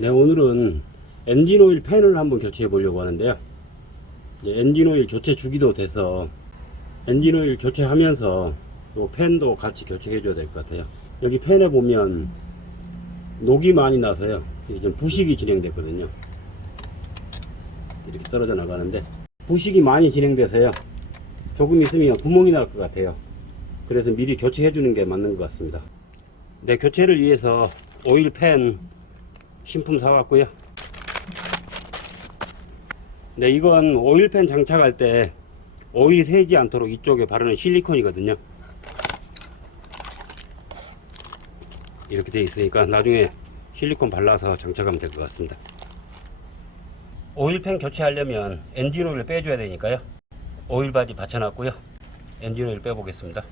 네, 오늘은 엔진 오일 팬을 한번 교체해 보려고 하는데요. 이제 엔진 오일 교체 주기도 돼서 엔진 오일 교체하면서 또 팬도 같이 교체해 줘야 될 것 같아요. 여기 팬에 보면 녹이 많이 나서요. 이게 좀 부식이 진행됐거든요. 이렇게 떨어져 나가는데 부식이 많이 진행돼서요. 조금 있으면 구멍이 날 것 같아요. 그래서 미리 교체해 주는 게 맞는 것 같습니다. 네, 교체를 위해서 오일 팬 신품 사왔고요. 네, 이건 오일팬 장착할 때 오일이 새지 않도록 이쪽에 바르는 실리콘이거든요. 이렇게 돼 있으니까 나중에 실리콘 발라서 장착하면 될 것 같습니다. 오일팬 교체하려면 엔진 오일을 빼줘야 되니까요. 오일 바지 받쳐놨고요. 엔진 오일 빼보겠습니다.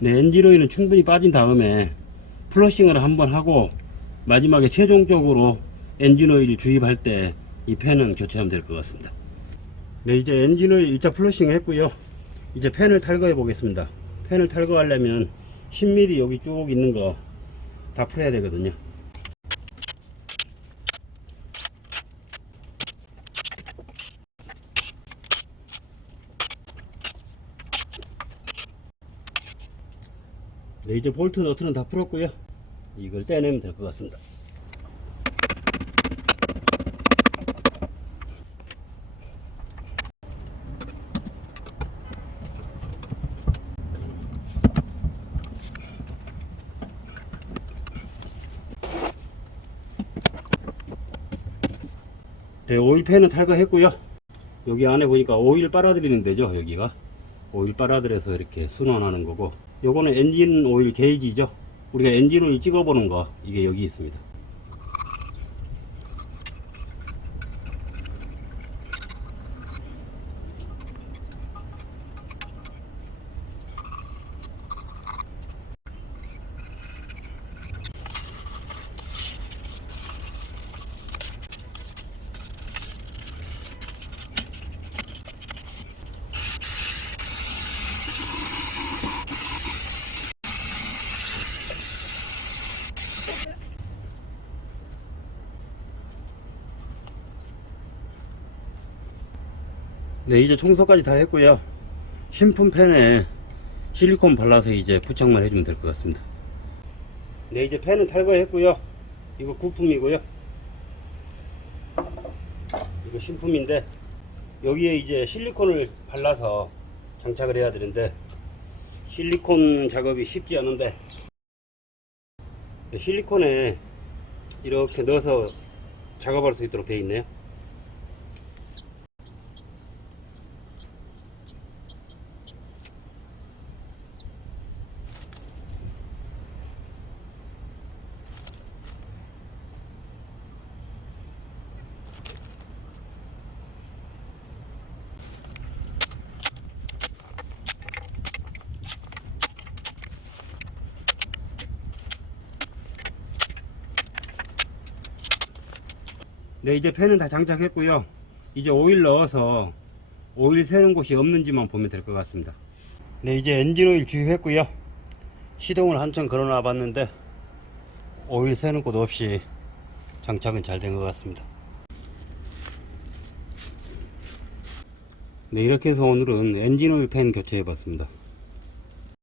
네, 엔진 오일은 충분히 빠진 다음에 플러싱을 한번 하고 마지막에 최종적으로 엔진 오일 주입할 때 이 팬은 교체하면 될 것 같습니다. 네, 이제 엔진 오일 1차 플러싱 했고요. 이제 팬을 탈거해 보겠습니다. 팬을 탈거하려면 10mm 여기 쭉 있는 거 다 풀어야 되거든요. 네, 이제 볼트 너트는 다 풀었고요. 이걸 떼내면 될 것 같습니다. 네, 오일팬은 탈거했고요. 여기 안에 보니까 오일 빨아들이는 데죠, 여기가. 오일 빨아들여서 이렇게 순환하는 거고. 요거는 엔진 오일 게이지죠. 우리가 엔진 오일 찍어보는 거, 이게 여기 있습니다. 네, 이제 청소까지 다 했고요. 신품 팬에 실리콘 발라서 이제 부착만 해주면 될 것 같습니다. 네, 이제 팬은 탈거했고요. 이거 구품이고요. 이거 신품인데 여기에 이제 실리콘을 발라서 장착을 해야 되는데 실리콘 작업이 쉽지 않은데 네, 실리콘에 이렇게 넣어서 작업할 수 있도록 되어 있네요. 네 이제 팬은 다 장착했고요. 이제 오일 넣어서 오일 새는 곳이 없는지만 보면 될 것 같습니다. 네 이제 엔진 오일 주입했고요. 시동을 한참 걸어 놔 봤는데 오일 새는 곳 없이 장착은 잘 된 것 같습니다. 네 이렇게 해서 오늘은 엔진 오일 팬 교체해 봤습니다